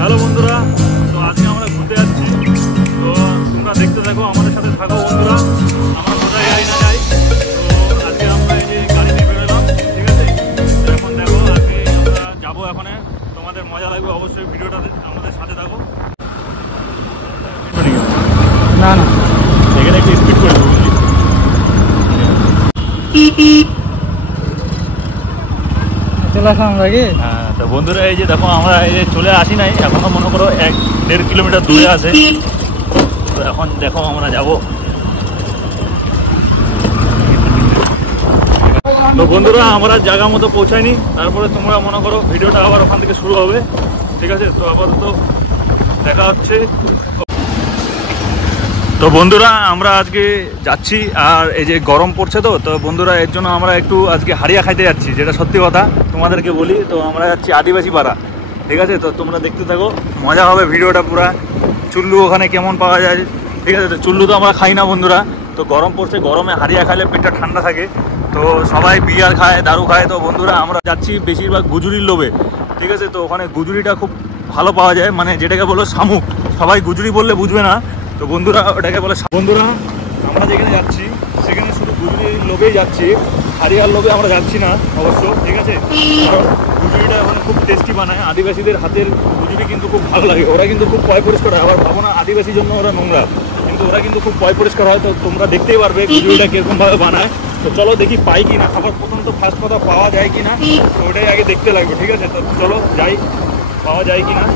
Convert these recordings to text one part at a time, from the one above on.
Hello বন্ধুরা, তো আজকে আমরা ঘুরতে যাচ্ছি। তো তোমরা দেখতে থাকো, আমাদের সাথে থাকো বন্ধুরা। আমরা কোথায় যাই না যাই, তো আজকে আমরা এই যে গাড়ি নিয়ে বেরোলাম, ঠিক আছে। তো এখন দেখো আজকে আমরা যাবো, এখানে তোমাদের মজা লাগবে অবশ্যই, ভিডিওটাতে আমাদের সাথে থাকো। না না, এখানে একটু স্পিড করে দেবো, বুঝলি? চলে আসলাম আমরা কি? হ্যাঁ, তো বন্ধুরা এই যে দেখো আমরা এই যে চলে আসি নাই, এখনো মনে করো 1-1.5 কিলোমিটার দূরে আছে। তো এখন দেখো আমরা যাব। তো বন্ধুরা আমরা জায়গা মতো পৌঁছাইনি, তারপরে তোমরা মনে করো ভিডিওটা আবার ওখান থেকে শুরু হবে, ঠিক আছে। তো আপাতত দেখা হচ্ছে। তো বন্ধুরা আমরা আজকে যাচ্ছি, আর এই যে গরম পড়ছে, তো বন্ধুরা এর জন্য আমরা একটু আজকে হারিয়া খাইতে যাচ্ছি, যেটা সত্যি কথা তোমাদেরকে বলি। তো আমরা যাচ্ছি আদিবাসী পাড়া, ঠিক আছে। তো তোমরা দেখতে থাকো, মজা হবে ভিডিওটা পুরা। চুল্লু ওখানে কেমন পাওয়া যায়, ঠিক আছে। তো চুল্লু তো আমরা খাই না বন্ধুরা, তো গরম পড়ছে, গরমে হারিয়া খাইলে পেটটা ঠান্ডা থাকে। তো সবাই বিয়ার খায়, দারু খায়। তো বন্ধুরা আমরা যাচ্ছি বেশিরভাগ গুজুরির লোভে, ঠিক আছে। তো ওখানে গুজুরিটা খুব ভালো পাওয়া যায়, মানে যেটাকে বলো শামুক। সবাই গুজুরি বললে বুঝবে না, তো বন্ধুরা ওটাকে বলে। বন্ধুরা আমরা যেখানে যাচ্ছি সেখানে শুধু গুজুরির লোভেই যাচ্ছি, হারিয়ার লোভে আমরা যাচ্ছি না অবশ্য, ঠিক আছে। কারণ গুজুরিটা ওখানে খুব টেস্টি বানায়, আদিবাসীদের হাতের গুজুরি কিন্তু খুব ভালো লাগে। ওরা কিন্তু খুব পয় পরিষ্কার হয়, আবার ভাবো না আদিবাসীর জন্য ওরা নোংরা, কিন্তু ওরা কিন্তু খুব পয় পরিষ্কার হয়। তো তোমরা দেখতেই পারবে গুজুরিটা কীরকমভাবে বানায়। তো চলো দেখি পাই কি না, খাবার প্রথম তো ফার্স্ট কথা পাওয়া যায় কি না, তো ওটাই আগে দেখতে লাগবে, ঠিক আছে। তো চলো যাই, পাওয়া যায় কি না।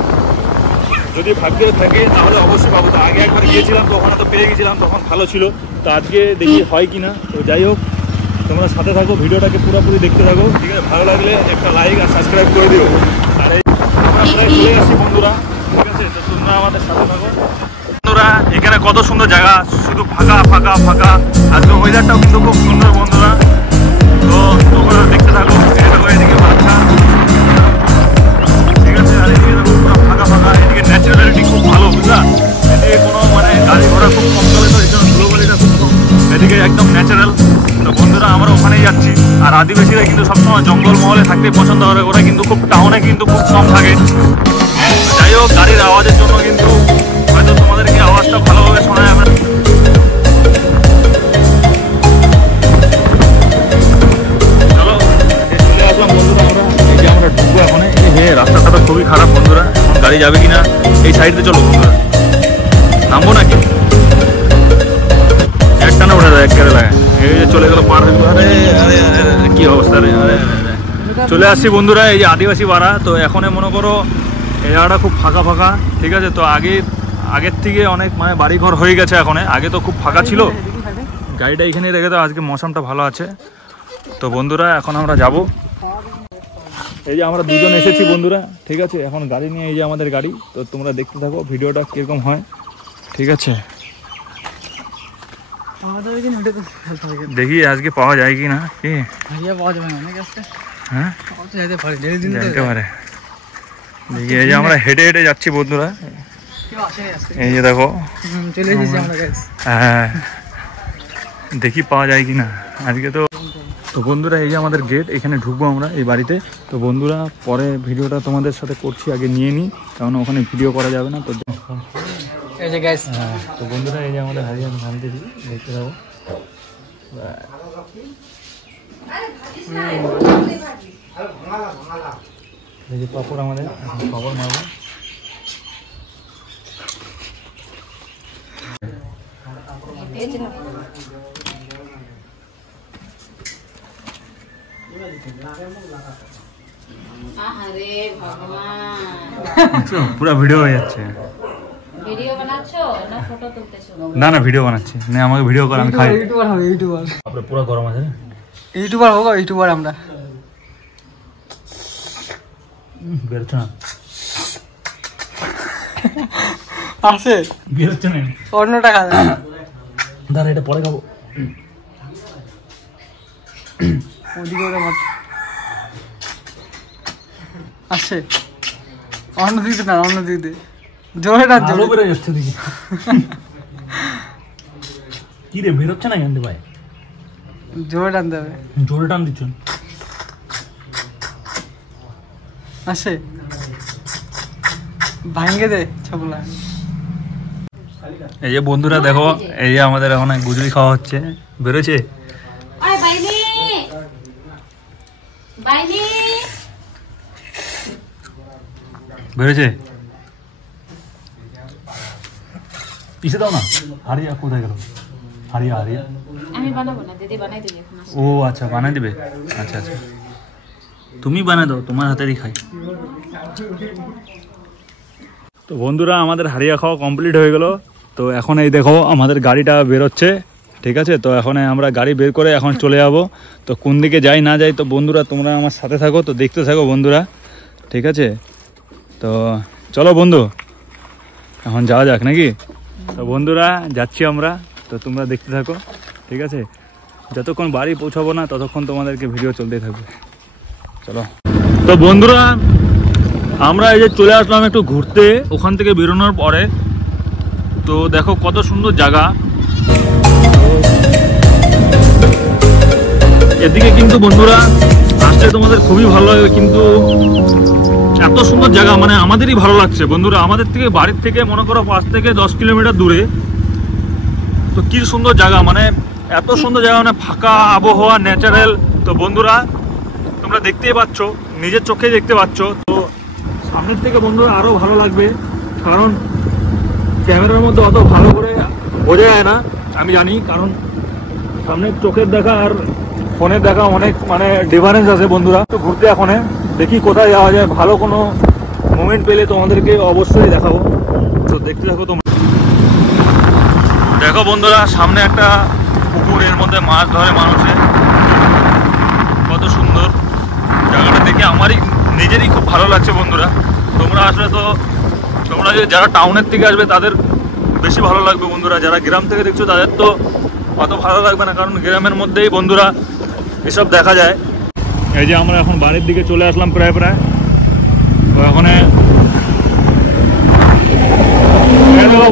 যদি ভাগ্যে থাকে তাহলে অবশ্যই পাবো। তো আগে একবার গিয়েছিলাম, তো ওখানে তো পেয়ে গেছিলাম, তখন ভালো ছিল। তো আজকে দেখি হয় কি না। তো যাই হোক, তোমরা সাথে থাকো, ভিডিওটাকে পুরোপুরি দেখতে থাকো, ঠিক আছে। ভালো লাগলে একটা লাইক আর সাবস্ক্রাইব করে দিও। আর এই আমরা প্রায় চলে আসছি বন্ধুরা, ঠিক আছে। তো তোমরা আমাদের সাথে থাকো বন্ধুরা। এখানে কত সুন্দর জায়গা, শুধু ফাঁকা ফাঁকা ফাঁকা। আজকে ওয়েদারটাও কিন্তু খুব সুন্দর বন্ধুরা। তো তোমরা দেখতে থাকো, এদিকে বাচ্চা, ঠিক আছে। আর এদিকে দেখো পুরো ফাঁকা ফাঁকা, এদিকে ন্যাচারালিটি খুব ভালো, বুঝলা। এদিকে কোনো মানে গাড়ি ঘোড়া খুব কম চলে, তো এই জন্য ধুলোবালিটা খুব কম। এদিকে একদম ন্যাচারাল। তো বন্ধুরা আমরা ওখানেই যাচ্ছি। আর আদিবাসীরা কিন্তু সবসময় জঙ্গল মহলে থাকতে পছন্দ করে, ওরা কিন্তু খুব টাউনে কিন্তু খুব কম থাকে। যাই হোক, গাড়ির আওয়াজের জন্য কিন্তু হয়তো তোমাদেরকে আওয়াজটা ভালোভাবে শোনা যাবে না। চলো চলে আসলাম বন্ধুরা, আমরা এই যে আমরা ঢুকবো এখন। রাস্তাটা তো খুবই খারাপ বন্ধুরা, এখন গাড়ি যাবে কিনা। এই সাইডে চলো বন্ধুরা, নামবো নাকি? একটানা উঠে যায়, এক গাড়ি লাগে। এই যে চলে গেল পার হয়ে। আরে আরে আরে কি অবস্থা রে! আরে চলে আসছি বন্ধুরা এই যে আদিবাসী পাড়া। তো এখন মনে করো এই জায়গাটা খুব ফাঁকা ফাঁকা, ঠিক আছে। তো আগের থেকে অনেক মানে বাড়িঘর হয়ে গেছে এখন, আগে তো খুব ফাঁকা ছিল। গাড়িটা এখানে রেখে দাও, আজকে মৌসমটা ভালো আছে। তো বন্ধুরা এখন আমরা যাব। এই যে আমরা দুজন এসেছি বন্ধুরা, ঠিক আছে। এখন গাড়ি নিয়ে, এই যে আমাদের গাড়ি। তো তোমরা দেখতে থাকো ভিডিওটা কীরকম হয়, ঠিক আছে। দেখি আজকে পাওয়া যায় কি না। কি হ্যাঁ, যেতে পারে। দেখি এই যে আমরা হেঁটে হেঁটে যাচ্ছি বন্ধুরা, এই যে দেখো। হ্যাঁ, দেখি পাওয়া যায় কি না আজকে। তো বন্ধুরা এই যে আমাদের গেট, এখানে ঢুকবো আমরা এই বাড়িতে। তো বন্ধুরা পরে ভিডিওটা তোমাদের সাথে করছি, আগে নিয়ে নিই, কারণ ওখানে ভিডিও করা যাবে না। তো হ্যাঁ, তো বন্ধুরা এই যে আমাদের হারিয়ান ভাঙতে দেখতে যাবো। এই যে পাপড়, আমাদের পাপড় মারবো। পুরা ভিডিও হয়ে যাচ্ছে। ভিডিও বানাচ্ছো না ফটো তুলতেছো? না না, ভিডিও বানাচ্ছি। না আমাকে ভিডিও কর, আমি খাই। ইউটিউবার হবে, ইউটিউবার। আপনার পুরো গরম আছে, ইউটিউবার হোক, ইউটিউবার আমরা। বেরোচ্ছে না, আছে বেরোচ্ছে না। অন্য টাকা দাঁড়া, এটা পরে খাবো। ওদিকে ওটা মাছ আছে, অন্য দিতে না, অন্য দিতে জোরে না, জোরে বেরো যাচ্ছে দেখি। কি রে, বেরোচ্ছে না কেন ভাই? জোরে টানতে হবে। জোরে টান দিচ্ছ। আসে ভাঙে দে ছবলা। এই যে বন্ধুরা দেখো, এই যে আমাদের এখন গুজরি খাওয়া হচ্ছে, বেরোছে। আয় বাইনি বাইনি বেরোছে, ইসে দাও না। হারিয়া কোথায় গেল? হারিয়া হারিয়া আমি বানাবো না, দিদি বানাই দিবি এখন আসো। ও আচ্ছা, বানাই দিবে। আচ্ছা আচ্ছা, তুমি বানাই দাও, তোমার হাতেরই খাই। তো বন্ধুরা আমাদের হারিয়া খাওয়া কমপ্লিট হয়ে গেল। তো এখন এই দেখো আমাদের গাড়িটা বেরোচ্ছে, ঠিক আছে। তো এখন আমরা গাড়ি বের করে এখন চলে যাব। তো কোন দিকে যাই না যাই, তো বন্ধুরা তোমরা আমার সাথে থাকো, তো দেখতে থাকো বন্ধুরা, ঠিক আছে। তো চলো বন্ধু, এখন যাওয়া যাক নাকি। তো বন্ধুরা যাচ্ছি আমরা, তো তোমরা দেখতে থাকো, ঠিক আছে। যতক্ষণ বাড়ি পৌঁছাবো না ততক্ষণ তোমাদেরকে ভিডিও চলতেই থাকবে। চলো। তো বন্ধুরা আমরা এই যে চলে আসলাম একটু ঘুরতে ওখান থেকে বেরোনোর পরে। তো দেখো কত সুন্দর জায়গা। এদিকে কিন্তু বন্ধুরা আসলে তোমাদের খুবই ভালো লাগবে, কিন্তু এত সুন্দর জায়গা, মানে আমাদেরই ভালো লাগছে বন্ধুরা। আমাদের থেকে বাড়ির থেকে মনে করো 5 থেকে 10 কিলোমিটার দূরে। তো কি সুন্দর জায়গা, মানে এত সুন্দর জায়গা, মানে ফাঁকা আবহাওয়া, ন্যাচারাল। তো বন্ধুরা তোমরা দেখতেই পাচ্ছ, নিজের চোখে দেখতে পাচ্ছ। তো সামনের থেকে বন্ধুরা আরো ভালো লাগবে, কারণ ক্যামেরার মধ্যে অত ভালো করে বোঝা যায় না, আমি জানি। কারণ সামনের চোখের দেখা আর ফোনের দেখা অনেক মানে ডিফারেন্স আছে বন্ধুরা। তো ঘুরতে এখন দেখি কোথায় যাওয়া যায়, ভালো কোনো মোমেন্ট পেলে তোমাদেরকে অবশ্যই দেখাবো। তো দেখতে থাকো তোমরা। দেখো বন্ধুরা সামনে একটা পুকুর, এর মধ্যে মাছ ধরে মানুষে, কত সুন্দর জায়গাটা দেখে আমারই নিজেরই খুব ভালো লাগছে বন্ধুরা। তোমরা আসলে তো তোমরা যারা টাউনের থেকে আসবে তাদের বেশি ভালো লাগবে বন্ধুরা, যারা গ্রাম থেকে দেখছো তাদের তো অত ভালো লাগবে না, কারণ গ্রামের মধ্যেই বন্ধুরা এসব দেখা যায়। এই যে আমরা এখন বাড়ির দিকে চলে আসলাম প্রায় প্রায়। তো এখন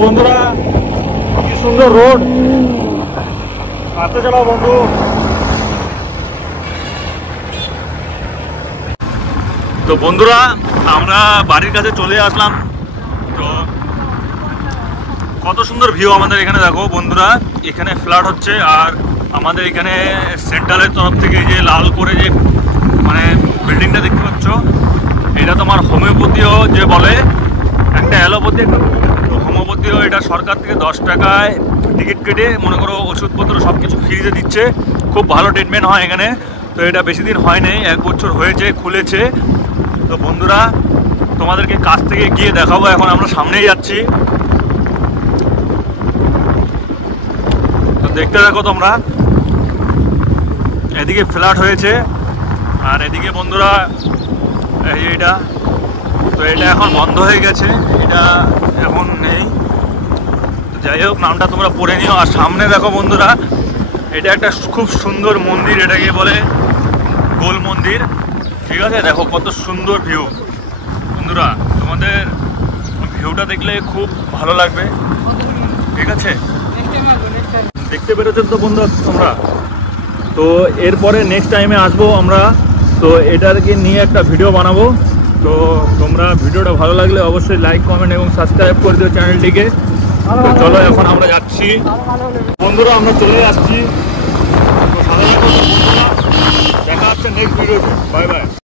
বন্ধুরা কি সুন্দর রোড, আসতে চালাও বন্ধু। তো বন্ধুরা আমরা বাড়ির কাছে চলে আসলাম। তো কত সুন্দর ভিউ আমাদের এখানে দেখো বন্ধুরা, এখানে ফ্ল্যাট হচ্ছে। আর আমাদের এখানে সেন্ট্রালের তরফ থেকে যে লাল করে যে মানে বিল্ডিংটা দেখতে পাচ্ছ, এটা তোমার হোমিওপ্যাথিও যে বলে, একটা অ্যালোপ্যাথি একটা হোমিওপ্যাথিও। এটা সরকার থেকে 10 টাকায় টিকিট কেটে মনে করো ওষুধপত্র সব কিছু ফ্রিতে দিচ্ছে, খুব ভালো ট্রিটমেন্ট হয় এখানে। তো এটা বেশি দিন হয় নাই, 1 বছর হয়েছে খুলেছে। তো বন্ধুরা তোমাদেরকে কাছ থেকে গিয়ে দেখাবো, এখন আমরা সামনেই যাচ্ছি। তো দেখতে দেখো তোমরা, এদিকে ফ্ল্যাট হয়েছে আর এদিকে বন্ধুরা এই এটা। তো এটা এখন বন্ধ হয়ে গেছে, এটা এখন নেই। তো যাই হোক, নামটা তোমরা পড়ে নিও। আর সামনে দেখো বন্ধুরা, এটা একটা খুব সুন্দর মন্দির, এটাকে বলে গোল মন্দির, ঠিক আছে। দেখো কত সুন্দর ভিউ বন্ধুরা, তোমাদের ভিউটা দেখলে খুব ভালো লাগবে, ঠিক আছে। দেখতে পেরেছেন তো বন্ধু তোমরা। তো এরপরে নেক্সট টাইমে আসবো আমরা, তো এটাকে নিয়ে একটা ভিডিও বানাবো। তো তোমরা ভিডিওটা ভালো লাগলে অবশ্যই লাইক, কমেন্ট এবং সাবস্ক্রাইব করে দিও চ্যানেলটিকে। তো চলো এখন আমরা যাচ্ছি বন্ধুরা, আমরা চলে আসছি। তো ভালো লাগবে বন্ধুরা, দেখা হচ্ছে নেক্সট ভিডিওতে। Bye bye.